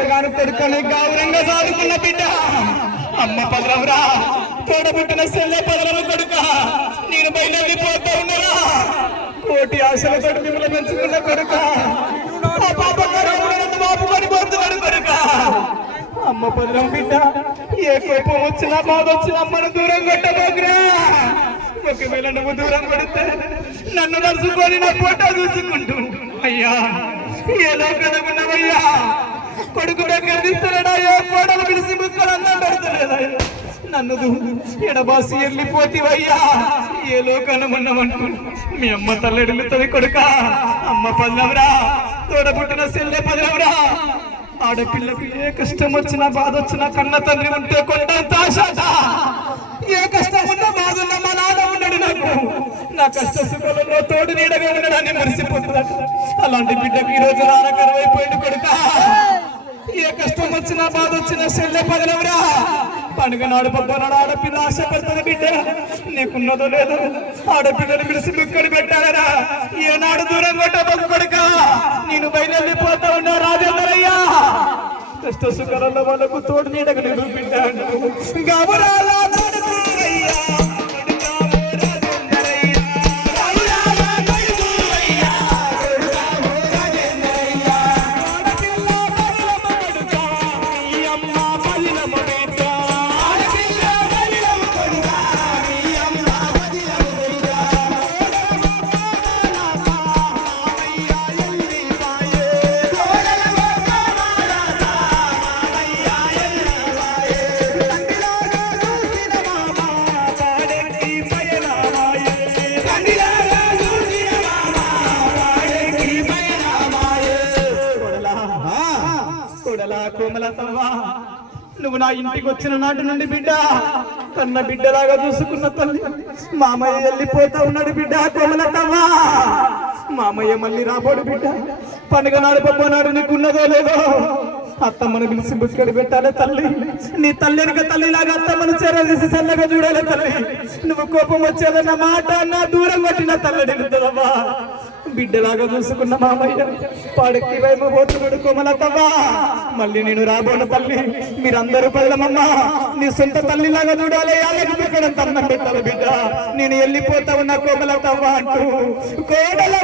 ఒక్కగాను కొడుకని గౌరవంగా సాదుకున్న బిడ్డ అమ్మ పదలవరా తోడబుట్టిన సెల్లె పదలవ కొడుక నేను బయలుదేరిపోతూ ఉన్నరా కోటి ఆశలతో మిమ్మల్ని పెంచుకున్న కొడుక ఆ పాపకారం బాబు పడిపోతున్నాడు కొడుక అమ్మ పదలం బిడ్డ ఏ కోపం వచ్చినా బాధ వచ్చినా అమ్మను దూరం కొట్టబోగ్రా ఒకవేళ నువ్వు దూరం కొడితే నన్ను నడుచుకొని నా ఫోటో చూసుకుంటూ అయ్యా ఏ లోకనకున్నావయ్యా కొడుకు దగ్గర తీస్తాడా ఏ ఫోటోలు పిలిచి ముక్కలు అన్నం పెడతలేదా నన్ను ఎడబాసి వెళ్ళిపోతీవయ్యా ఏ లోకనమున్నామంటూ మీ అమ్మ తల్లెడులుతుంది కొడుక అమ్మ పదలవరా తోడబుట్టిన సెల్లె పదలవరా ఆడపిల్లకు ఏ కష్టం వచ్చినా బాధ వచ్చినా కన్న తండ్రి ఉంటే కొండంత ఆశట ఏ కష్టం ఉన్నా బాధ ఉన్నా మా నాన్న ఉన్నాడు నాకు నా కష్ట సుఖంలో తోడు నీడగా ఉండడాన్ని మరిసిపోతున్నాడు అలాంటి బిడ్డకు ఈ రోజు రానకరమైపోయింది కొడుక ఏ కష్టం వచ్చినా బాధ వచ్చినా సెల్లె పదలవరా పండుగ నాడు పబ్బనాడు ఆడపిల్ల ఆశపడుతుంది బిడ్డ నీకున్నదో లేదో ఆడపిల్లని పిలిచి ముక్కడు పెట్టాలరా ఏనాడు దూరం కొట్టబోకు కొడుక నేను బయలుదేరిపోతా ఉన్నా రాజేంద్రయ్యా కష్ట సుఖాలలో వాళ్ళకు తోడు నీడకు నిరూపించాను గబరాలా నువ్వు నా ఇంటికి వచ్చిన నాటి నుండి బిడ్డ కన్న బిడ్డలాగా చూసుకున్న తల్లి మామయ్య వెళ్ళిపోతా ఉన్నాడు బిడ్డ కోమలతవ్వా మామయ్య మళ్ళీ రాబోడు బిడ్డ పండుగ నాడు పబ్బనాడు నీకున్నదో లేదో అత్తమ్మను పిలిచి బుక్కడి పెట్టాలి తల్లి నీ తల్లి వెనక తల్లిలాగా అత్తమ్మను చేసి చల్లగా చూడాలి తల్లి నువ్వు కోపం వచ్చేదన్న మాట నా దూరం కొట్టిన తల్లడిల్లుతుందమ్మా బిడ్డలాగా చూసుకున్న మామయ్య పాడెక్కి వైపు పోతున్నాడు కోమలతవ్వా మళ్ళీ నేను రాబోను తల్లి మీరందరూ పదలమమ్మా నీ సొంత తల్లిలాగా చూడాలి ఎక్కడ తన్నం పెట్టాలి బిడ్డ నేను వెళ్ళిపోతా ఉన్నా కోమలతవ్వా అంటూ కోడల